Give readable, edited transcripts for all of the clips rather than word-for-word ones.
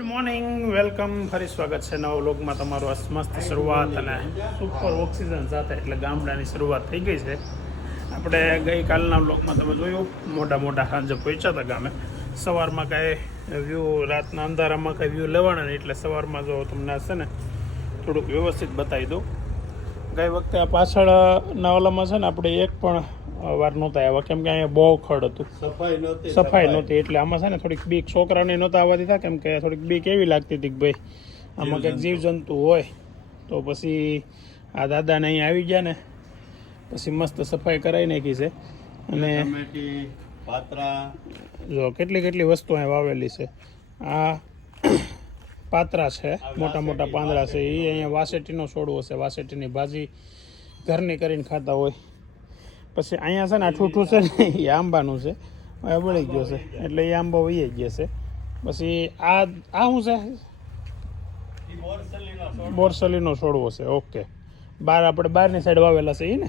Good morning, welcome. ફરી સ્વાગત છે નવા વ્લોગમાં તમારું. મસ્ત શરૂઆત અને સુપર ઓક્સિજન સાથે એટલે ગામડાની શરૂઆત થઈ ગઈ છે. આપણે ગઈકાલના વ્લોગમાં તમે જોયું મોટા સાંજે પહોંચ્યા હતા ગામે. સવારમાં કાંઈ વ્યૂ, રાતના અંધારામાં કાંઈ વ્યૂ લેવાના નહીં એટલે સવારમાં જો તમને હશે ને થોડુંક વ્યવસ્થિત બતાવી દઉં. ગઈ વખતે આ પાછળના ઓલામાં છે ને આપણે એક પણ વાર નહોતા આવ્યા, કેમ કે અહીંયા બહુ ખડ હતું, સફાઈ નહોતી. એટલે આમાં છે ને થોડીક બીક છોકરાને નહોતા આવવા દીધા, કેમ કે થોડીક બીક એવી લાગતી હતી કે ભાઈ આમાં કંઈક જીવજંતુ હોય. તો પછી આ દાદાને અહીંયા આવી ગયા ને પછી મસ્ત સફાઈ કરાવી નાખી છે. અને જો કેટલી વસ્તુ અહીંયા વાવેલી છે. આ પાત્રા છે, મોટા પાંદડા છે. એ અહીંયા વાસેટીનો છોડવો છે, વાસેટીની ભાજી ઘરની કરીને ખાતા હોય. પછી અહીંયા છે ને આ ઠૂઠું છે ને એ આંબાનું છે, હવે બળી ગયો છે એટલે એ આંબો વહી ગયા છે. પછી આ શું છે? બોરસલીનો છોડવો છે. ઓકે, આપણે બહારની સાઈડ વાવેલા છે એ ને?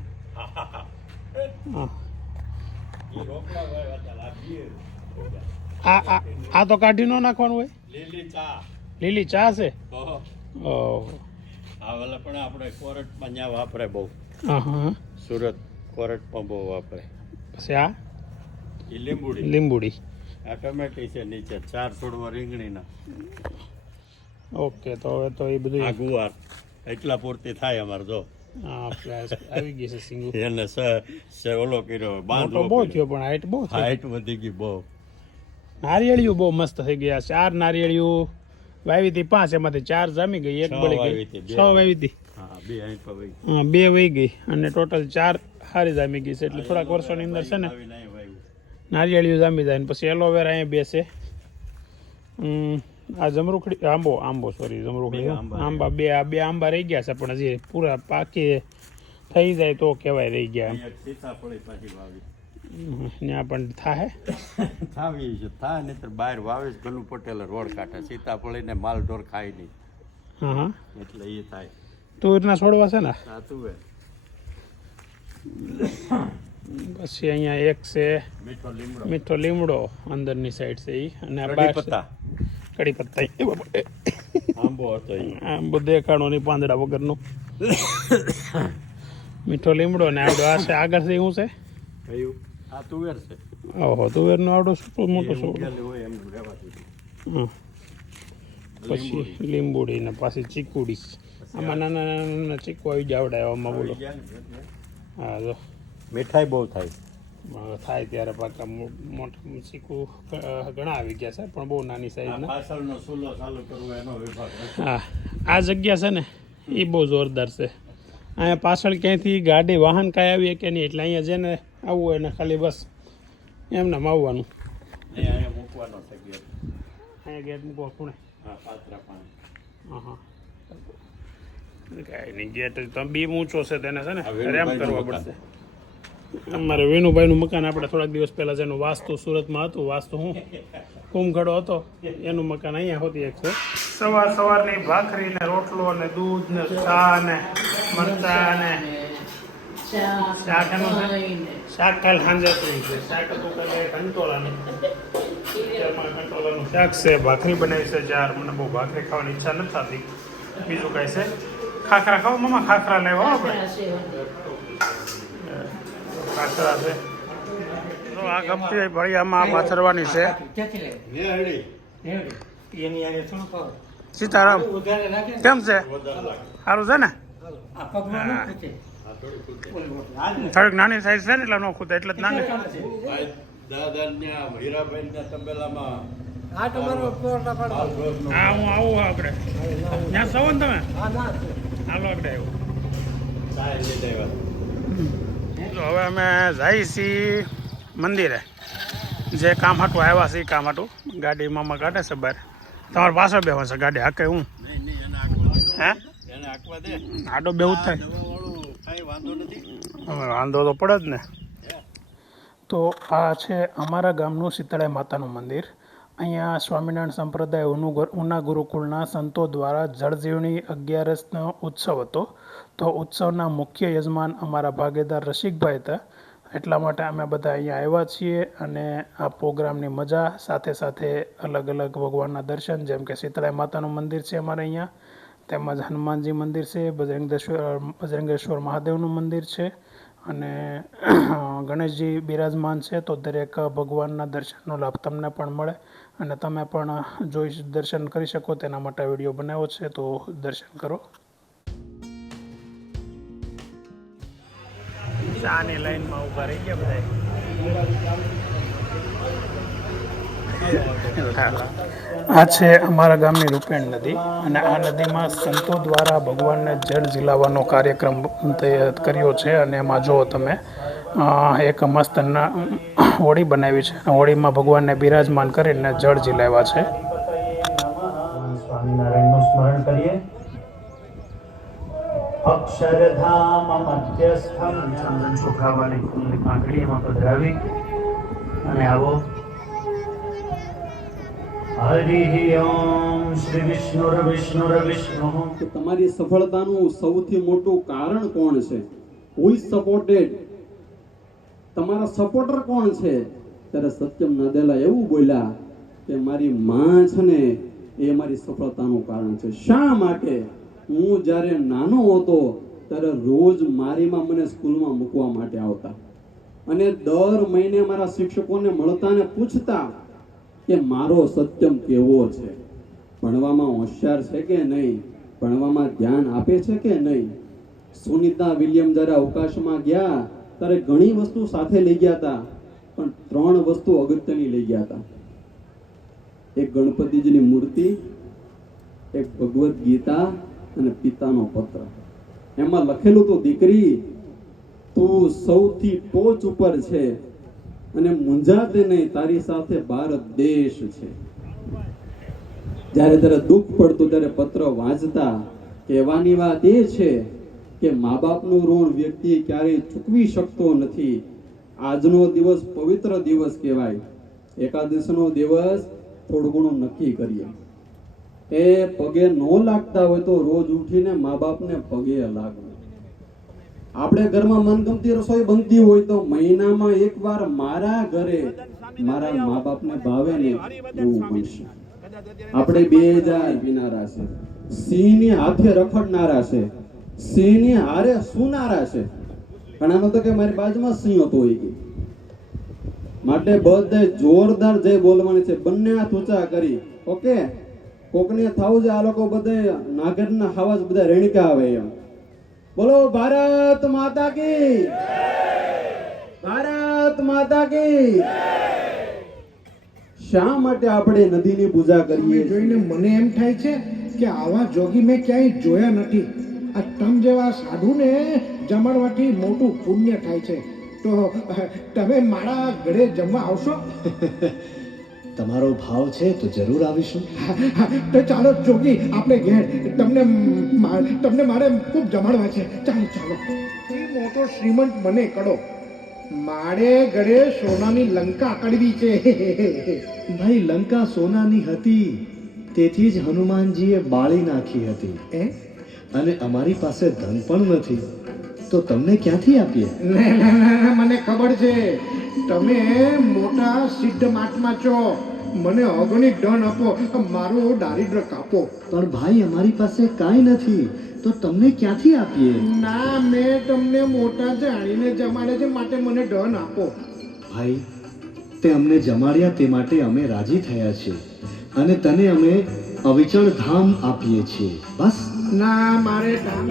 હા, આ તો કાઢી ન નાખવાનું હોય. લીલી ચા છે. આપણે કોરટમાં ત્યાં વાપરે બહુ. હા, સુરત કોરટમાં બહુ વાપરે. પછી આ લીંબુડી. આ ટમેટી છે નીચે, 4 છોડવા રીંગણીના. ઓકે, તો હવે તો એ બધું આ ગુવાર એટલા પૂરતી થાય અમારે. જો આવી ગઈ છે સિંગુ. એને ઓલો કર્યો બાંધવો બહુ થયો, પણ હાઈટ વધી ગઈ બહુ. નારિયેળિયું બહુ મસ્ત થઈ ગયા. 4 નારિયેળિયું વાવી હતી, 5 એમાંથી 4 જામી ગઈ, 1 બળી ગઈ. 6 વાવી હતી, 2 વહી ગઈ અને ટોટલ 4 સારી જામી ગઈ છે. એટલે થોડાક વર્ષોની અંદર છે ને નારિયેળિયું જામી જાય. પછી એલોવેરા અહીંયા બેસે. આ જમરૂખડી જમરૂખડી આંબા બે આંબા રહી ગયા છે, પણ હજી પૂરા પાકી થઈ જાય તો કહેવાય રહી ગયા. ત્યાં પણ થાય નહીતર બહાર વાવેશ ગલુ પટેલ રોડ કાઢે. સીતાફળી માલ ઢોર ખાય નહીં. હા, એટલે એ થાય. તુવેરના છોડવા છે ને. તુવેર. પછી અહીંયા એક છે મીઠો લીમડો અંદરની સાઈડ છે એ. અને કડી પત્તા આંબો દેખાડો નહીં, પાંદડા વગરનું. મીઠો લીમડો ને આવડો આ છે. આગળ છે શું છે? આ તુવેર છે. ઓહો, તુવેરનો આવડો મોટો છોડ. પછી લીંબુડી ને પાછી ચીકુડી. આમાં નાના ચીકુ આવી જ આવડે આમાં. બોલો. હા, જો મીઠાઈ બહુ થાય ત્યારે પાકા મોટા ચીકુ ઘણા આવી ગયા છે, પણ બહુ નાની સાઈઝના. હા, આ જગ્યા છે ને એ બહુ જોરદાર છે. અહીંયા પાછળ ક્યાંયથી ગાડી વાહન કાંઈ આવીએ કે નહીં, એટલે અહીંયા જેને આવવું હોય ને ખાલી બસ એમને આવવાનું. અહીંયા ગેટ મૂકવા ખૂણે. હા, કાંઈ નહીં, ગેટ તો બી ઊંચો છે તેને છે ને રેમ કરવા પડશે. અમારે વેણુભાઈનું મકાન આપણે થોડાક દિવસ પહેલાં જેનું વાસ્તુ સુરતમાં હતું, વાસ્તુ કુમખડો હતો, એનું મકાન અહીંયા હોતી એક છે. સવારની ભાખરી ને રોટલો ને દૂધ ને ચા ને મરચા ને શાક કાલ સાંજે શાક હતું કંટોલાનું શાક છે. ભાખરી બનાવી છે 4. મને બહુ ભાખરી ખાવાની ઈચ્છા નથી થતી. બીજું કાંઈ છે? ખાખરા ખાઓ મમ્મા? ખાખરા લેવા આપણે. ખાખરા છે. તો આ ગમતી ભળિયામાં પાથરવાની છે. સીતારામ કેમ છે? સારું છે ને? થોડીક નાની સાઈઝ છે ને એટલે ન ખૂટે, એટલે જ નાની. હા, હું આવું આપણે ત્યાં સૌ ને તમે હાલો આગળ આવ્યું. તો હવે અમે જઈએ છીએ મંદિરે. જે કામ હાટું આવ્યા છે એ કામ હાટું. ગાડી મામા કાઢે છે બહાર. તમારે પાછળ બેવા છે ગાડી હાકે? હું હે આડો બેવું જ થાય. વાંધો તો પડે જ ને. તો આ છે અમારા ગામનું શીતળાઈ માતાનું મંદિર. અહીંયા સ્વામિનારાયણ સંપ્રદાય ઉના ગુરુકુળના સંતો દ્વારા જળજીવણી 11નો ઉત્સવ હતો. તો ઉત્સવના મુખ્ય યજમાન અમારા ભાગીદાર રસિકભાઈ હતા. એટલા માટે અમે બધા અહીંયા આવ્યા છીએ અને આ પ્રોગ્રામની મજા સાથે સાથે અલગ અલગ ભગવાનના દર્શન, જેમ કે શીતળાઈ માતાનું મંદિર છે અમારે અહીંયા, તેમજ હનુમાનજી મંદિર છે, બજરંગેશ્વર મહાદેવનું મંદિર છે અને ગણેશજી બિરાજમાન છે. તો દરેક ભગવાનના દર્શનનો લાભ તમને પણ મળે અને તમે પણ દર્શન કરી શકો તેના માટે વિડીયો બનાવ્યો છે. તો દર્શન કરો. ચાની લાઈનમાં ઊભા રહી ગયા બધા. આ છે અમારા ગામની રૂપેણ નદી અને આ નદીમાં સંતો દ્વારા ભગવાનને જળ ઝીલાવવાનો કાર્યક્રમ કર્યો છે અને એમાં જુઓ તમે એક મસ્ત હોળી બનાવી છે. હોળીમાં ભગવાનને બિરાજમાન કરીને જળ ઝીલાવ્યા છે. સ્વામિનારાયણનું સ્મરણ કરીએ. અક્ષરધામ મધ્યસ્થમ ચંદન ચોખાવાળી ફૂલની પાંખડી એમાં પધરાવી અને આવો. હરિ ઓમ શ્રી વિષ્ણુર વિષ્ણુર વિષ્ણુ. તમારી સફળતાનું સૌથી મોટું કારણ કોણ છે? Who is supported? તમારા સપોર્ટર કોણ છે? ત્યારે સત્યમ નાદેલા એવું બોલ્યા કે મારી માં છે ને એ મારી સફળતાનું કારણ છે. શા માટે? હું જ્યારે નાનો હતો ત્યારે રોજ મારીમાં મને સ્કૂલમાં મૂકવા માટે આવતા અને દર મહિને મારા શિક્ષકોને મળતા ને પૂછતા કે મારો સત્યમ કેવો છે, ભણવામાં હોશિયાર છે કે નહીં, ભણવામાં ધ્યાન આપે છે કે નહીં. સુનિતા વિલિયમ જ્યારે અવકાશમાં ગયા ત્યારે ઘણી વસ્તુ સાથે લઈ ગયા હતા, પણ 3 વસ્તુ અગત્યની લઈ ગયા હતા. એક ગણપતિજીની મૂર્તિ, એક ભગવદ્ ગીતા અને પિતાનો પત્ર. એમાં લખેલું તો દીકરી તું સૌથી ટોચ ઉપર છે અને મૂંઝાતે નહીં, તારી સાથે ભારત દેશ છે. જ્યારે ત્યારે દુઃખ પડતું ત્યારે પત્ર વાંચતા. કહેવાની વાત એ છે કે મા બાપનું ઋણ વ્યક્તિ ક્યારેય ચૂકવી શકતો નથી. આજનો દિવસ પવિત્ર દિવસ કહેવાય. એકાદશીનો દિવસ થોડું ઘણું નક્કી કરીએ. એ પગે ન લાગતા હોય તો રોજ ઉઠીને મા બાપને પગે લાગવું. આપણે ઘરમાં મનગમતી રસોઈ બનતી હોય તો મહિનામાં એકવાર મારા ઘરે મારા મા બાપને ભાવે ને એવું બનશે. આપણે 2000 પીનારા છે, સિંહની હાથે રખડનારા છે, સિંહની હારે સુનારા છે. ઘણાનો તો કે મારી બાજુમાં સિંહ હતો હોય કે માટે બધે જોરદાર જય બોલવાની છે. બંને હાથ ઊંચા કરી. ઓકે, કોકને થાવું છે આ લોકો બધે નાગરના ખાવા બધા રેણકા આવે એમ. બોલો ભારત માતા કી, ભારત માતા કી. શા માટે આપણે નદીની પૂજા કરીએ? જોઈને મને એમ થાય છે કે આવા જોગી મેં ક્યાંય જોયા નથી. આ તમ જેવા સાધુને જમાડવાથી મોટું પુણ્ય થાય છે. તો તમે મારા ઘરે જમવા આવશો? તમારો ભાવ છે તો જરૂર આવીશું. તો ચાલો જોગી, આપણે ઘેર તમને મારે ખૂબ જમાડવા છે. ચાલો ચાલો. એ મોટો શ્રીમંત મને કડો, મારે ઘરે સોનાની લંકા કડવી છે. ભાઈ, લંકા સોનાની હતી તેથી જ હનુમાનજીએ બાળી નાખી હતી. અને અમારી પાસે ધન પણ નથી તો તમને ક્યાંથી આપીએ? મને ખબર છે તમે મોટા સિદ્ધ મહાત્મા છો. મને ઓર્ગેનિક ધન આપો, મારું દારિદ્ર કાપો. પણ ભાઈ, અમારી પાસે કાંઈ નથી તો તમને ક્યાંથી આપીએ? ના, મેં તમને મોટા જાણીને જમાડે છે માટે મને ધન આપો. ભાઈ, તે અમને જમાડ્યા તે માટે અમે રાજી થયા છીએ અને તને અમે અવિચળ ધામ આપીએ છીએ. બસ. ના, મારે ધામ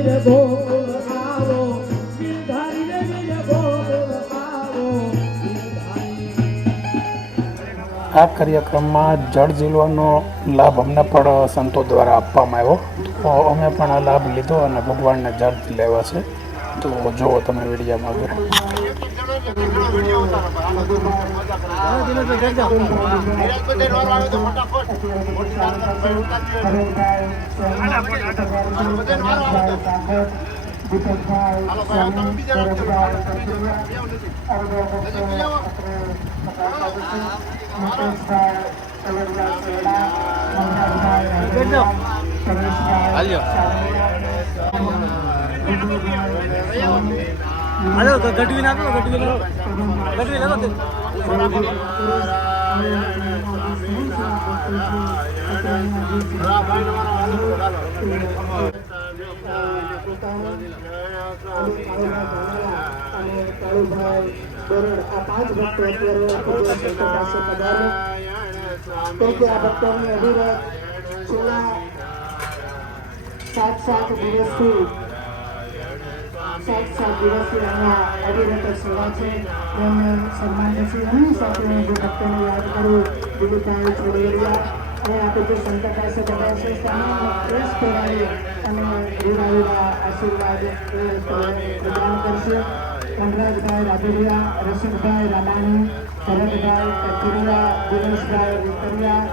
વીર બોલ આવો ગિરધારી રે વીર બોલ આવો આ કાર્યક્રમમાં જળ જીલવાનો લાભ અમને પણ સંતો દ્વારા આપવામાં આવ્યો તો અમે પણ આ લાભ લીધો અને ભગવાનને જળ લેવા છે તો જુઓ તમે વિડીયોમાં આગળ હાલો તો ગઢવી નાખો ગઢવી નાખો સાત દિવસથી અહીંયા અવિરત સેવા છે એમને સન્માન્ય છે હંમેશા જે ભક્તોને યાદ કરું દિલીપભાઈ છોડેરિયા અને આપણે જે સંત પાસે બધા છે તમામ પ્રેસ કરાવી અને વિરાવીના આશીર્વાદ પ્રદાન કરશે વનરાજભાઈ રાબેરિયા રસિકભાઈ રામાણી ભરતભાઈ કચરિયા દિનેશભાઈ રીકરિયા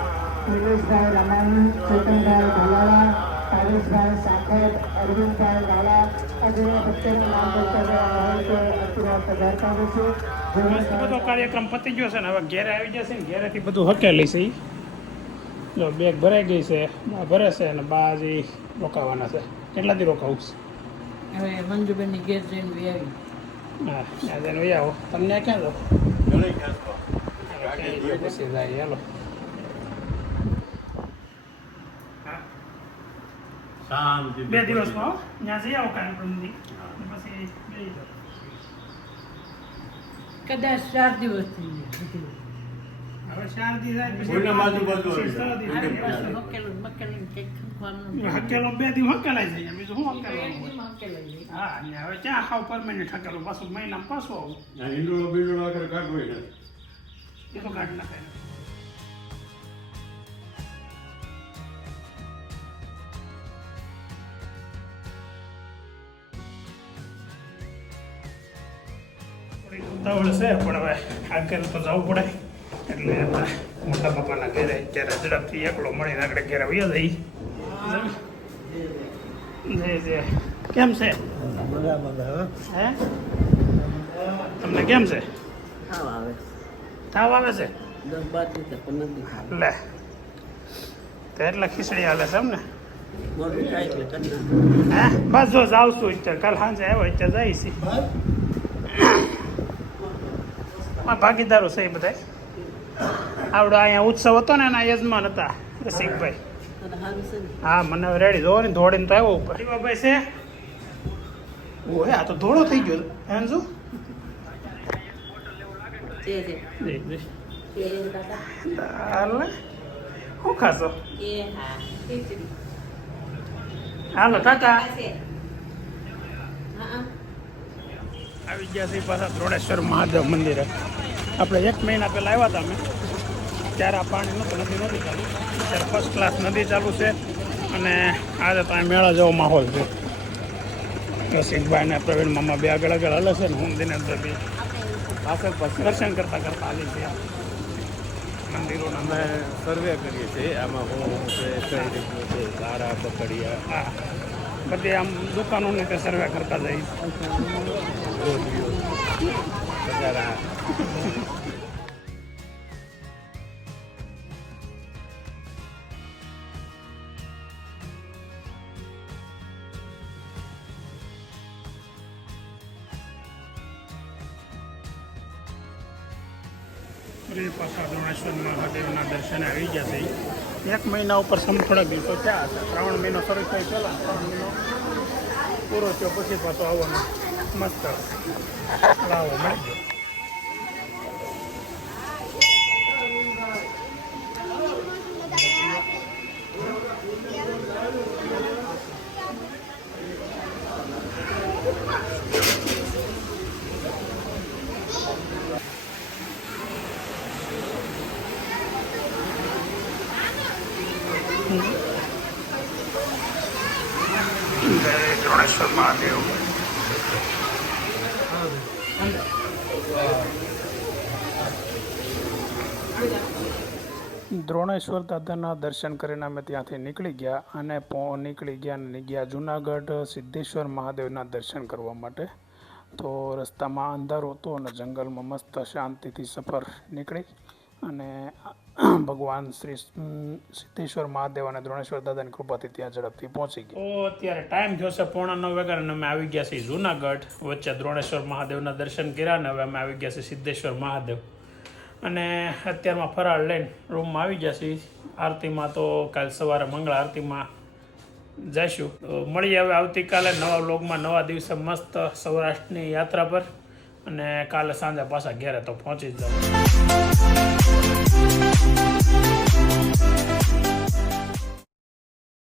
નિલેશભાઈ રામાણી ચેતનભાઈ ઢોલાળા પારેશભાઈ સાખર અરવિંદભાઈ વાળા અજય ભક્તોનું નામ બોલતા પધારતા છે બધો કાર્યક્રમ પતી ગયો છે ને હવે ઘેરે આવી જશે ને ઘેરેથી બધું હકેલી છે ઈ. જો બેગ ભરાઈ ગઈ છે બા ભરે છે અને બા હજી રોકાવાના છે કેટલા દી રોકાવું છે હવે મંજુબેનની ઘેર જઈને બી આવી હા ત્યાં જઈને વહી આવો તમને ક્યાં જાઓ ઘણી ખેંચવા. પછી જાય હાલો શાંતિ બે દિવસમાં ત્યાં જઈ આવો કાર્યક્રમથી પછી બેસી જાઓ કદાચ 4 દિવસ થઈ હવે 4 દી જાય પૂનમ આજુબાજુ પછી હોય. 6 દી ગયા થાય. મકેલું કંઈક ખવાનું હકેલો 2 દી હકેલાઈ જાય બીજું શું હકેલવાનું હોય? મકેલાઈ હા અને હવે ક્યાં હાવ પરમેનન્ટ હકેલું પાછું મહિનામાં પાછું આવું આ હિંડોળો બીંડોળો આગળ કાઢવો ય નથી. એ તો કાઢ નાખે ઉતાવળ છે પણ હવે આગળ તો જવું પડે એટલે આપણે મોટા બાપાના ઘરે અત્યારે ઝડપથી એકલો મળીને આગળ ઘરે વયો જઈ જય કેમ છે હે તમને કેમ છે આવે તાવ આવે છે 10-12 દિવસ પણ નથી લે તો એટલે ખીચડી હાલે છે એમ ને મોટું થાય એટલે કરી હે બસ જો જાઉં છું અત્યારે કાલ સાંજે આવ્યો અત્યારે જાય છે ભાગીદારો છે એ બધા આવડો અહીંયા ઉત્સવ હતો ને એના યજમાન હતા રસિકભાઈ સારું છે ને હા મને રેડી જોવો ને દોડીને તો આવ્યો ઉપર ભાઈ છે ઓહે આ તો ધોળો થઈ ગયો એમ શું છે હાલે શું ખાશો એ હા ખીચડી હાલો કાકા હા આવી ગયા છે પાછા દ્રોણેશ્વર મહાદેવ મંદિરે આપણે 1 મહિના પહેલાં આવ્યા હતા અમે ત્યારે આ પાણી નહોતું નદી નહોતી ચાલુ ત્યારે ફર્સ્ટ ક્લાસ નદી ચાલુ છે અને આજે તો અહીં મેળા જેવો માહોલ છે રસિકભાઈ ને પ્રવીણ મામા બે આગળ આગળ હલે છે ને હું દિનેશભાઈ બી પાછળ પાછળ દર્શન કરતા કરતા આવી છે મંદિરોના અમે સર્વે કરીએ છીએ આમાં હું છે કઈ રીતનું છે તારા પકડિયા હા બધી આમ દુકાનોને તે સર્વે કરતા જઈ ગોળીઓ પગારા ફરી પાછા દ્રોણેશ્વર મહાદેવના દર્શને આવી ગયા છે 1 મહિના ઉપર થોડાક દિવસો થયા હશે 3 મહિનો શરૂ થઈ પહેલાં 3 મહિનો પૂરો થયો પછી પાછો આવવાનો મસ્ત લાવો મળી ગયો જય દ્રોણેશ્વર મહાદેવ. દ્રોણેશ્વર દાદાના દર્શન કરીને અમે ત્યાંથી નીકળી ગયા અને નીકળી ગયા જુનાગઢ સિદ્ધેશ્વર મહાદેવના દર્શન કરવા માટે. તો રસ્તામાં અંધારું હતું અને જંગલમાં મસ્ત શાંતિથી સફર નીકળી અને ભગવાન શ્રી સિદ્ધેશ્વર મહાદેવ અને દ્રોણેશ્વર દાદાની કૃપાથી ત્યાં ઝડપથી પહોંચી ગયા. તો અત્યારે ટાઈમ થયો છે 9:45 વાગ્યાનો અને અમે આવી ગયા છીએ જુનાગઢ. વચ્ચે દ્રોણેશ્વર મહાદેવના દર્શન કર્યા અને હવે અમે આવી ગયા છીએ સિદ્ધેશ્વર મહાદેવ અને અત્યારમાં ફરાળ લઈને રૂમમાં આવી ગયા છીએ. આરતીમાં તો કાલ સવારે મંગળા આરતીમાં જઈશું. તો મળીએ હવે આવતીકાલે નવા વ્લોગમાં, નવા દિવસે મસ્ત સૌરાષ્ટ્રની યાત્રા પર, અને કાલે સાંજે પાછા ઘેરે તો પહોંચી જ જાવ.